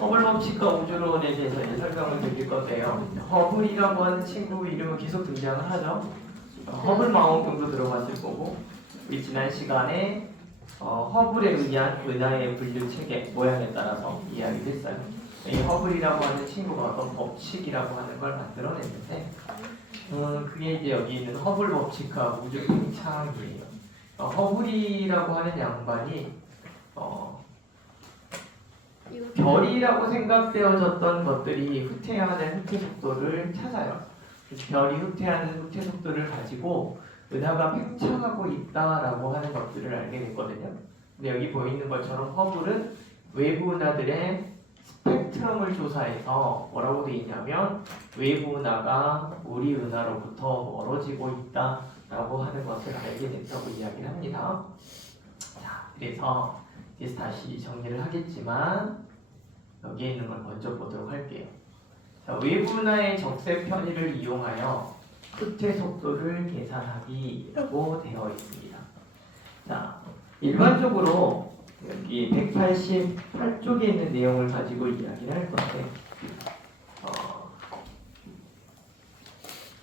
허블 법칙과 우주론에 대해서 설명을 드릴 건데요. 허블이라고 하는 친구 이름은 계속 등장을 하죠. 허블 망원경도 들어봤을 거고, 우리 지난 시간에 허블에 의한 은하의 분류 체계 모양에 따라서 이야기를 했어요. 이 허블이라고 하는 친구가 어떤 법칙이라고 하는 걸 만들어냈는데, 그게 이제 여기 있는 허블 법칙과 우주 팽창이에요. 허블이라고 하는 양반이 별이라고 생각되어졌던 것들이 후퇴하는 후퇴 속도를 찾아요. 그래서 별이 후퇴하는 후퇴 속도를 가지고 은하가 팽창하고 있다라고 하는 것들을 알게 됐거든요. 근데 여기 보이는 것처럼 허블은 외부 은하들의 스펙트럼을 조사해서 뭐라고 되어 있냐면 외부 은하가 우리 은하로부터 멀어지고 있다라고 하는 것을 알게 됐다고 이야기를 합니다. 자, 그래서 이제 다시 정리를 하겠지만 여기에 있는 걸 먼저 보도록 할게요. 자, 외부 은하의 적색 편의를 이용하여 후퇴 속도를 계산하기라고 되어 있습니다. 자, 일반적으로 여기 188쪽에 있는 내용을 가지고 이야기를 할 건데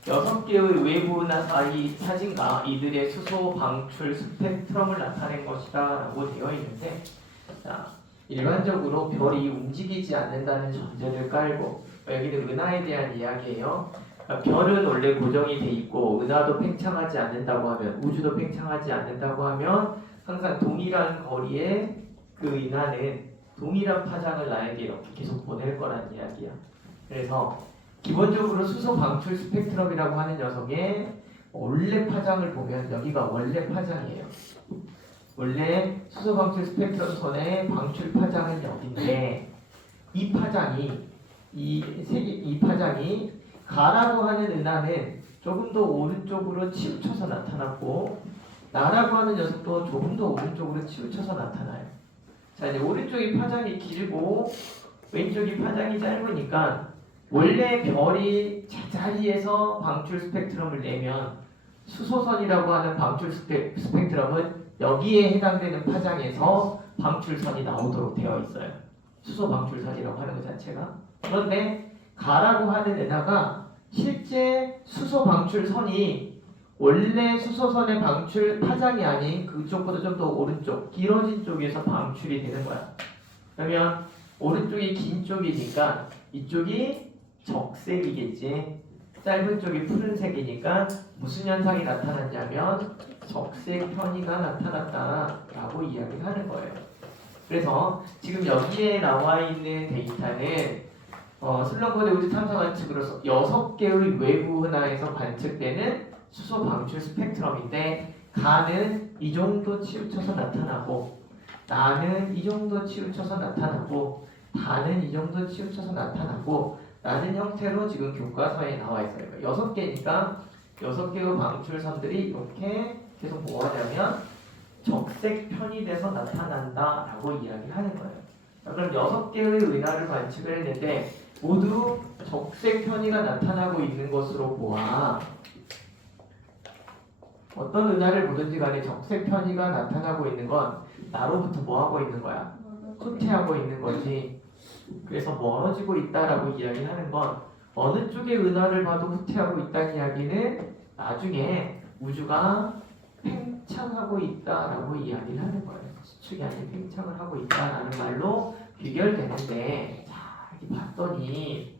6개의 외부 은하 사이 사진과 이들의 수소 방출 스펙트럼을 나타낸 것이다 라고 되어 있는데, 자, 일반적으로 별이 움직이지 않는다는 전제를 깔고, 여기는 은하에 대한 이야기예요. 별은 원래 고정이 돼 있고 은하도 팽창하지 않는다고 하면, 우주도 팽창하지 않는다고 하면 항상 동일한 거리에 그 은하는 동일한 파장을 나에게 이렇게 계속 보낼 거란 이야기야. 그래서 기본적으로 수소 방출 스펙트럼이라고 하는 녀석의 원래 파장을 보면 여기가 원래 파장이에요. 원래 수소 방출 스펙트럼 선의 방출 파장은 여기인데, 이 파장이 이 파장이 가라고 하는 은하는 조금 더 오른쪽으로 치우쳐서 나타났고, 나라고 하는 녀석도 조금 더 오른쪽으로 치우쳐서 나타나요. 자, 이제 오른쪽이 파장이 길고 왼쪽이 파장이 짧으니까 원래 별이 제자리에서 방출 스펙트럼을 내면 수소선이라고 하는 방출 스펙트럼은 여기에 해당되는 파장에서 방출선이 나오도록 되어 있어요. 수소 방출선이라고 하는 것 자체가. 그런데 가라고 하는 은하가 실제 수소 방출선이 원래 수소선의 방출 파장이 아닌 그쪽보다 좀 더 오른쪽, 길어진 쪽에서 방출이 되는 거야. 그러면 오른쪽이 긴 쪽이니까 이쪽이 적색이겠지. 짧은 쪽이 푸른색이니까 무슨 현상이 나타났냐면 적색 편의가 나타났다라고 이야기를 하는 거예요. 그래서 지금 여기에 나와 있는 데이터는 슬럼버드 우주 탐사 관측으로서 6개의 외부 은하에서 관측되는 수소 방출 스펙트럼인데, 가는 이 정도 치우쳐서 나타나고, 나는 이 정도 치우쳐서 나타나고, 다는 이 정도 치우쳐서 나타나고 라는 형태로 지금 교과서에 나와 있어요. 6개니까 6개의 방출선들이 이렇게 계속 뭐 하냐면 적색 편의돼서 나타난다라고 이야기를 하는 거예요. 그럼 6개의 은하를 관측을 했는데 모두 적색 편의가 나타나고 있는 것으로 보아 어떤 은하를 보든지 간에 적색 편의가 나타나고 있는 건 나로부터 뭐 하고 있는 거야? 후퇴하고 있는 거지. 그래서 멀어지고 있다라고 이야기하는 건 어느 쪽의 은하를 봐도 후퇴하고 있다는 이야기는 나중에 우주가 팽창하고 있다라고 이야기를 하는 거예요. 수축이 아닌 팽창을 하고 있다라는 말로 귀결되는데, 자, 여기 봤더니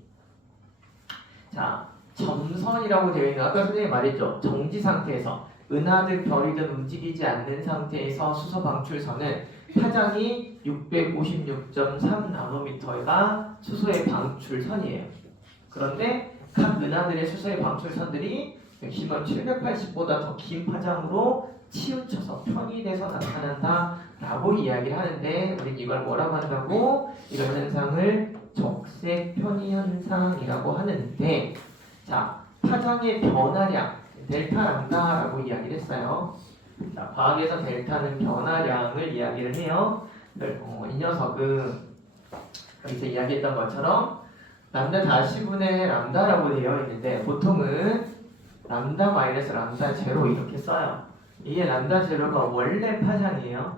자, 점선이라고 되어 있는, 아까 선생님이 말했죠. 정지 상태에서 은하든 별이든 움직이지 않는 상태에서 수소 방출선은 파장이 656.3 나노미터가 수소의 방출선이에요. 그런데 각 은하들의 수소의 방출선들이 맥시멈 780보다 더 긴 파장으로 치우쳐서 편의돼서 나타난다라고 이야기를 하는데, 우린 이걸 뭐라고 한다고? 이런 현상을 적색 편의 현상이라고 하는데, 자, 파장의 변화량 델타 람다라고 이야기를 했어요. 자, 과학에서 델타는 변화량을 이야기를 해요. 이 녀석은 여기서 이야기했던 것처럼 람다 다시분의 람다라고 되어 있는데, 보통은 람다 마이너스 람다 제로 이렇게 써요. 이게 람다 제로가 원래 파장이에요.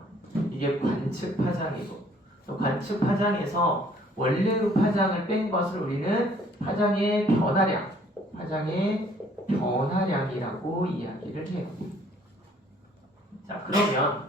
이게 관측 파장이고, 또 관측 파장에서 원래의 파장을 뺀 것을 우리는 파장의 변화량이라고 이야기를 해요. 자, 그러면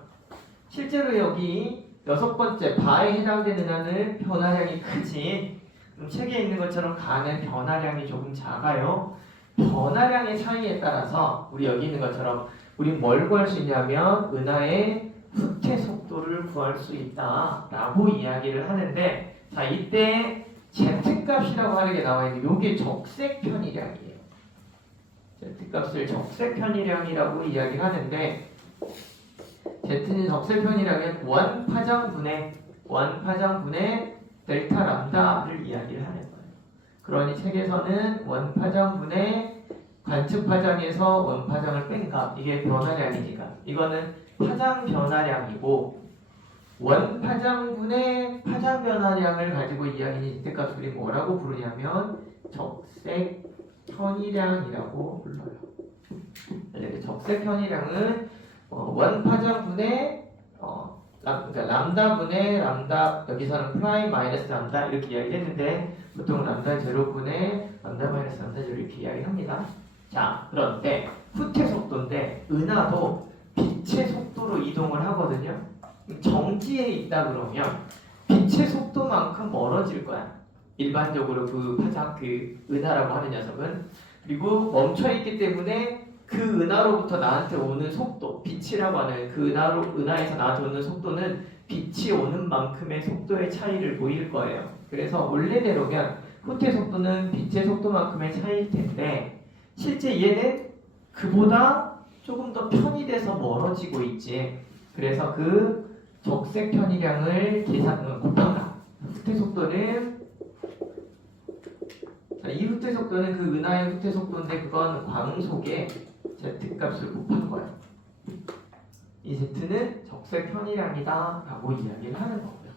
실제로 여기 6번째 바에 해당되는 한은 변화량이 크지, 그럼 책에 있는 것처럼 가는 변화량이 조금 작아요. 변화량의 차이에 따라서 우리 여기 있는 것처럼 우리 뭘 구할 수 있냐면 은하의 후퇴 속도를 구할 수 있다라고 이야기를 하는데, 자, 이때 Z값이라고 하는 게 나와 있는데 이게 적색 편의량이에요. Z값을 적색 편의량이라고 이야기하는데, Z는 적색 편의량은 원파장분의 델타 람다를 이야기를 하는 거예요. 그러니 책에서는 원파장분의 관측 파장에서 원파장을 뺀 값, 이게 변화량이니까 이거는 파장 변화량이고, 원파장분의 파장 변화량을 가지고 이야기는 이때값을 우리 뭐라고 부르냐면 적색 편의량이라고 불러요. 적색 편의량은 원파장분의 그러니까 람다분의 람다, 여기서는 프라임 마이너스 람다 이렇게 이야기했는데 보통 람다 제로분의 람다 마이너스 람다 제로 이렇게 이야기합니다. 자, 그런데 후퇴 속도인데 은하도 빛의 속도로 이동을 하거든요. 정지에 있다 그러면 빛의 속도만큼 멀어질 거야. 일반적으로 그 파장, 그 은하라고 하는 녀석은. 그리고 멈춰 있기 때문에 그 은하로부터 나한테 오는 속도, 빛이라고 하는 그 은하에서 나한테 오는 속도는 빛이 오는 만큼의 속도의 차이를 보일 거예요. 그래서 원래대로면 후퇴 속도는 빛의 속도만큼의 차이일 텐데, 실제 얘는 그보다 조금 더 편의돼서 멀어지고 있지. 그래서 그 적색 편의량을 곱한다. 후퇴 속도는, 이 후퇴 속도는 그 은하의 후퇴 속도인데 그건 광속의 Z값을 곱한 거예요. 이 Z는 적색 편의량이다 라고 이야기를 하는 거고요.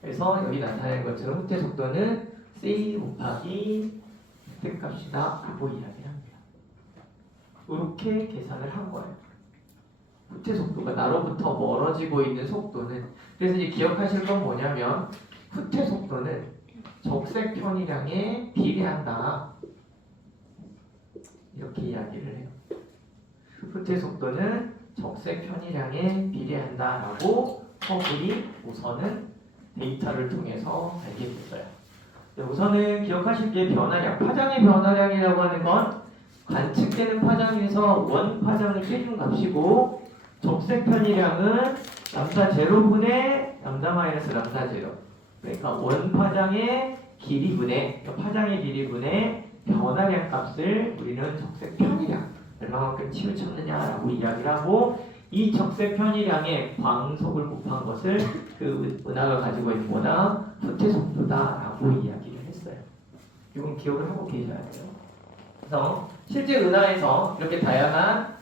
그래서 여기 나타낸 것처럼 후퇴 속도는 C 곱하기 Z값이다 라고 이야기를 합니다. 이렇게 계산을 한 거예요. 후퇴 속도가 나로부터 멀어지고 있는 속도는, 그래서 이제 기억하실 건 뭐냐면 후퇴 속도는 적색 편의량에 비례한다 이렇게 이야기를 해요. 후퇴 속도는 적색 편의량에 비례한다라고 허블이 우선은 데이터를 통해서 알게 됐어요. 우선은 기억하실 게 변화량, 파장의 변화량이라고 하는 건 관측되는 파장에서 원 파장을 빼준 값이고, 적색 편의량은 람다 제로분의 람다 마이너스 람다 제로, 그러니까 원 파장의 길이분의, 파장의 길이분의 변화량 값을 우리는 적색 편의량, 얼마만큼 치우쳤느냐라고 이야기를 하고, 이 적색 편의량의 광속을 곱한 것을 그 은하가 가지고 있는 거나 후퇴 속도다라고 이야기를 했어요. 이건 기억을 하고 계셔야 돼요. 그래서 실제 은하에서 이렇게 다양한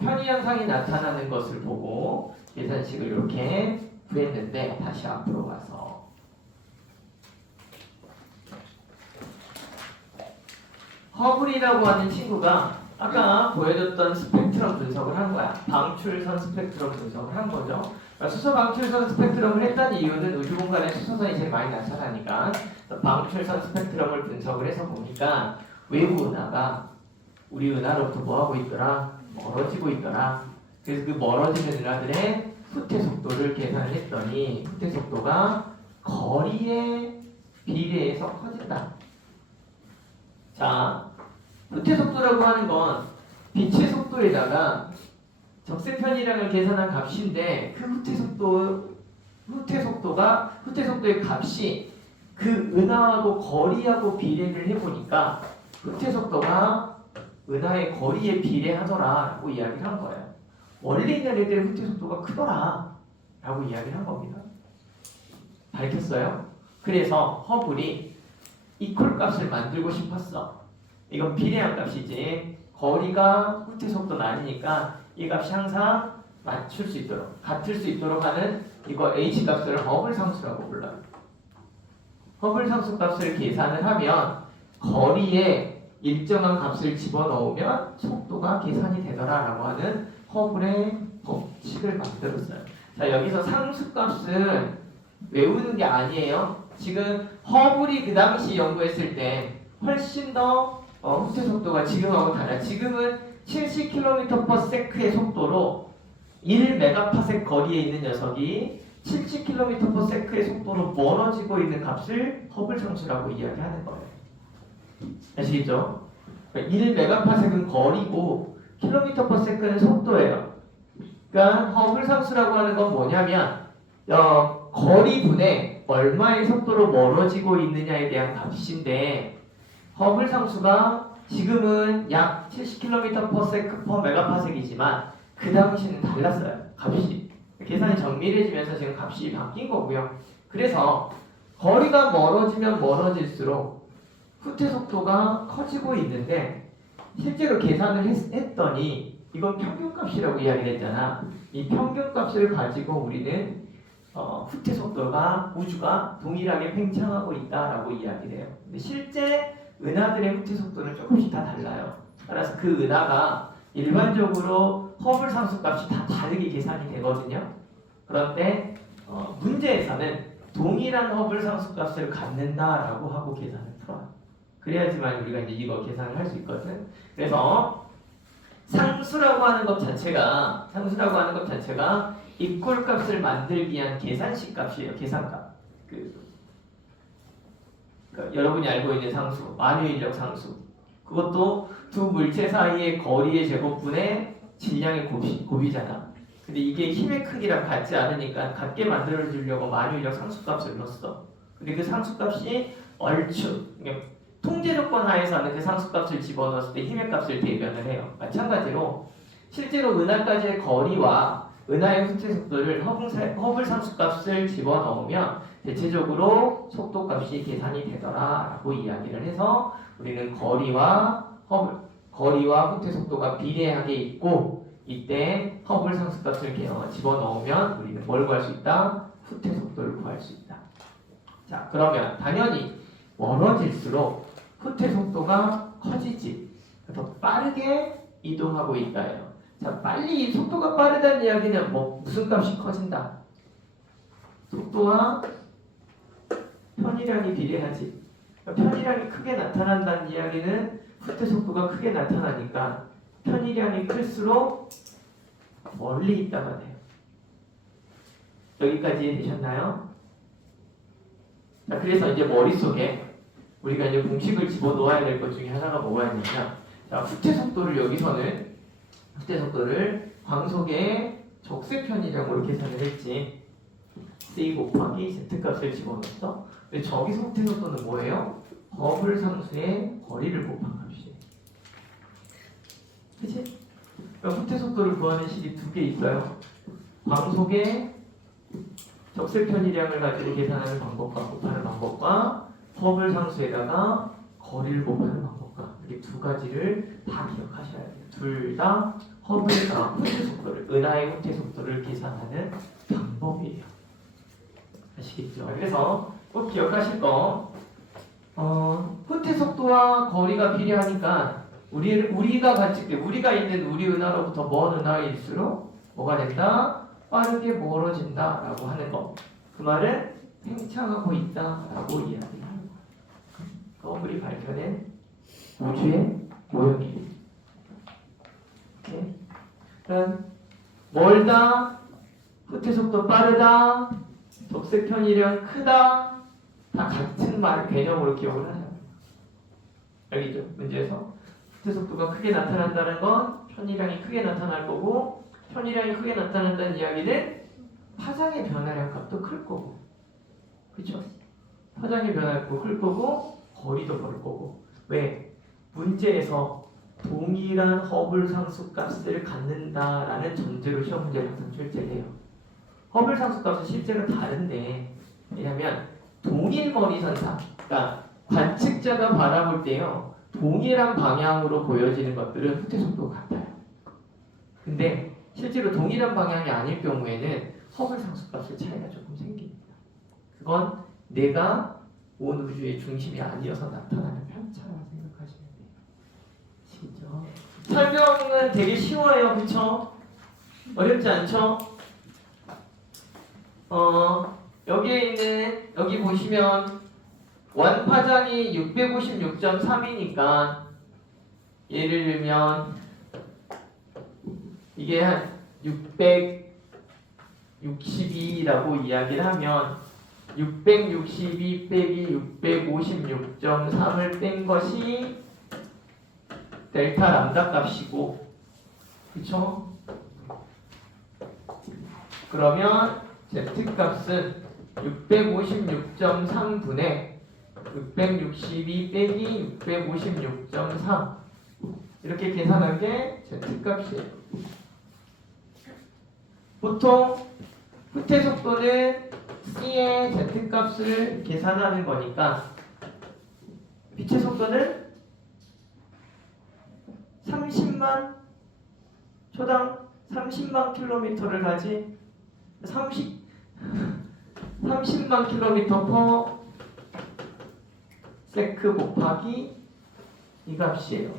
편의 현상이 나타나는 것을 보고 계산식을 이렇게 구했는데, 다시 앞으로 가서 허블이라고 하는 친구가 아까 보여줬던 스펙트럼 분석을 한 거야. 방출선 스펙트럼 분석을 한 거죠. 그러니까 수소 방출선 스펙트럼을 했다는 이유는 우주 공간에 수소선이 제일 많이 나타나니까 방출선 스펙트럼을 분석을 해서 보니까 외부 은하가 우리 은하로부터 뭐하고 있더라? 멀어지고 있더라. 그래서 그 멀어지는 은하들의 후퇴 속도를 계산을 했더니 후퇴 속도가 거리에 비례해서 커진다. 자, 후퇴 속도라고 하는 건 빛의 속도에다가 적색 편의량을 계산한 값인데, 그 후퇴 속도의 값이 그 은하하고 거리하고 비례를 해보니까 후퇴 속도가 은하의 거리에 비례하더라라고 이야기를 한 거예요. 원래 있는 애들의 후퇴 속도가 크더라 라고 이야기를 한 겁니다. 밝혔어요? 그래서 허블이 이퀄 값을 만들고 싶었어. 이건 비례한 값이지, 거리가 후퇴 속도는 아니니까 이 값이 항상 맞출 수 있도록, 같을 수 있도록 하는 이거 H 값을 허블 상수라고 불러요. 허블 상수 값을 계산을 하면 거리에 일정한 값을 집어넣으면 속도가 계산이 되더라라고 하는 허블의 법칙을 만들었어요. 자, 여기서 상수 값은 외우는 게 아니에요. 지금 허블이 그 당시 연구했을 때 훨씬 더 후퇴 속도가 지금하고 달라. 지금은 70km/s의 속도로 1메가파섹 거리에 있는 녀석이 70km/s의 속도로 멀어지고 있는 값을 허블 상수라고 이야기하는 거예요. 아시겠죠? 1메가파섹은 거리고 km/s는 속도예요. 그러니까 허블 상수라고 하는 건 뭐냐면 거리분에 얼마의 속도로 멀어지고 있느냐에 대한 값인데 허블 상수가 지금은 약 70km/s/메가파섹이지만 그 당시는 달랐어요. 값이. 계산이 정밀해지면서 지금 값이 바뀐 거고요. 그래서 거리가 멀어지면 멀어질수록 후퇴 속도가 커지고 있는데 실제로 계산을 했더니 이건 평균값이라고 이야기를 했잖아. 이 평균값을 가지고 우리는 후퇴 속도가 우주가 동일하게 팽창하고 있다라고 이야기를 해요. 근데 실제 은하들의 후퇴 속도는 조금씩 다 달라요. 따라서 그 은하가 일반적으로 허블 상수값이 다 다르게 계산이 되거든요. 그런데 문제에서는 동일한 허블 상수값을 갖는다라고 하고 계산을 풀어요. 그래야지만 우리가 이제 이거 계산을 할 수 있거든. 그래서 상수라고 하는 것 자체가 이꼴 값을 만들기 위한 계산식 값이에요. 계산값. 그러니까 여러분이 알고 있는 상수, 만유인력 상수. 그것도 두 물체 사이의 거리의 제곱분의 질량의 곱이잖아. 근데 이게 힘의 크기랑 같지 않으니까 같게 만들어주려고 만유인력 상수값을 넣었어. 근데 그 상수값이 얼추 그러니까 통제 조건 하에서는 그 상수값을 집어넣었을 때 힘의 값을 대변을 해요. 마찬가지로 실제로 은하까지의 거리와 은하의 후퇴 속도를 허블 상수값을 집어넣으면 대체적으로 속도값이 계산이 되더라라고 이야기를 해서 우리는 거리와 후퇴 속도가 비례하게 있고 이때 허블 상수값을 집어넣으면 우리는 뭘 구할 수 있다? 후퇴 속도를 구할 수 있다. 자, 그러면 당연히 멀어질수록 후퇴 속도가 커지지. 더 빠르게 이동하고 있다예요. 자, 빨리 속도가 빠르다는 이야기는 무슨 값이 커진다? 속도와 편의량이 비례하지. 편의량이 크게 나타난다는 이야기는 후퇴 속도가 크게 나타나니까 편의량이 클수록 멀리 있다가 돼요. 여기까지 되셨나요? 자, 그래서 이제 머릿속에 우리가 이제 공식을 집어넣어야 될 것 중에 하나가 뭐가 있냐면, 자, 후퇴 속도를 광속의 적색 편의량으로 계산을 했지. C 곱하기 Z 값을 집어넣었어. 근데 저기서 후퇴 속도는 뭐예요? 허블 상수의 거리를 곱한 값이에요. 그치? 그러니까 후퇴 속도를 구하는 식이 두 개 있어요. 광속의 적색 편의량을 가지고 계산하는 방법과 곱하는 방법과 허블 상수에다가 거리를 곱하는 방법과 이렇게 두 가지를 다 기억하셔야 돼요. 둘 다 후퇴 속도를, 은하의 후퇴 속도를 계산하는 방법이에요. 아시겠죠? 그래서 꼭 기억하실 거, 후퇴 속도와 거리가 비례하니까 우리가 있는 우리 은하로부터 먼 은하일수록 뭐가 된다? 빠르게 멀어진다라고 하는 거. 그 말은 팽창하고 있다라고 이야기하는 거. 허블이 밝혀낸 우주의 모형이에요. 오케이. 그럼 멀다, 후퇴 속도 빠르다, 적색 편의량 크다, 다 같은 개념으로 기억을 하셔야 돼요. 알겠죠? 문제에서 후퇴 속도가 크게 나타난다는 건 편의량이 크게 나타날 거고, 편의량이 크게 나타난다는 이야기는 파장의 변화량 값도 클 거고, 그렇죠? 파장의 변화량도 클 거고, 거리도 벌 거고. 왜? 문제에서 동일한 허블 상수 값을 갖는다라는 전제로 시험 문제를 항상 출제해요. 허블 상수 값은 실제로 다른데, 왜냐면 동일 머리선상, 그러니까 관측자가 바라볼 때요, 동일한 방향으로 보여지는 것들은 후퇴 속도가 같아요. 근데 실제로 동일한 방향이 아닐 경우에는 허블 상수 값의 차이가 조금 생깁니다. 그건 내가 온 우주의 중심이 아니어서 나타나는 편차라고 생각하시면 돼요. 아시겠죠? 설명은 되게 쉬워요, 그쵸? 어렵지 않죠? 여기에 있는 여기 보시면 원파장이 656.3이니까 예를 들면 이게 한 662라고 이야기를 하면 662 빼기 656.3을 뺀 것이 델타 람다 값이고, 그쵸? 그러면 z 값은 656.3분의 662 빼기 656.3 이렇게 계산한 게 z 값이에요. 보통 후퇴 속도는 c의 z 값을 계산하는 거니까 빛의 속도는 초당 30만 킬로미터를 가지 30만 킬로미터 퍼 세크 곱하기 이 값이에요.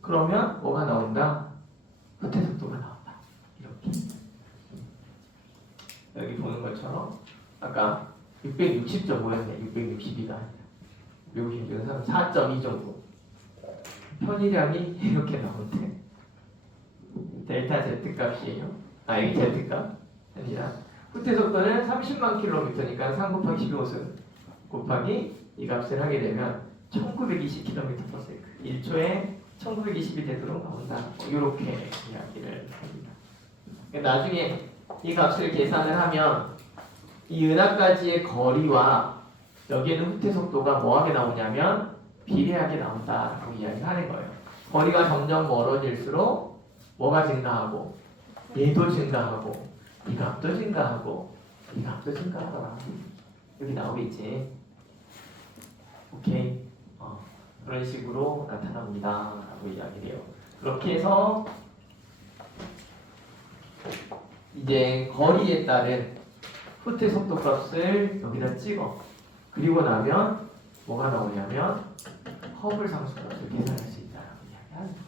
그러면 뭐가 나온다? 후퇴 속도가 나온다. 이렇게 여기 보는 것처럼 아까 660.5였네. 662가 아니라 660에서 4.2 정도 편의량이 이렇게 나온대. 델타 z 값이에요. 이게 z 값 아니라 후퇴 속도는 30만 킬로미터니까 3 곱하기 15승 곱하기 이 값을 하게 되면 1920km/s 1초에 1920이 되도록 나온다. 이렇게 이야기를 합니다. 나중에 이 값을 계산을 하면 이 은하까지의 거리와 여기에는 후퇴 속도가 뭐하게 나오냐면 비례하게 나온다라고 이야기하는 거예요. 거리가 점점 멀어질수록 뭐가 증가하고 얘도 증가하고 이 값도 증가하고 이 값도 증가하더라. 여기 나오겠지. 오케이. 그런 식으로 나타납니다 라고 이야기를 해요. 그렇게 해서 이제 거리에 따른 후퇴 속도 값을 여기다 찍어. 그리고 나면 뭐가 나오냐면 허블 상수 값을 계산할 수 있다라고 이야기합니다.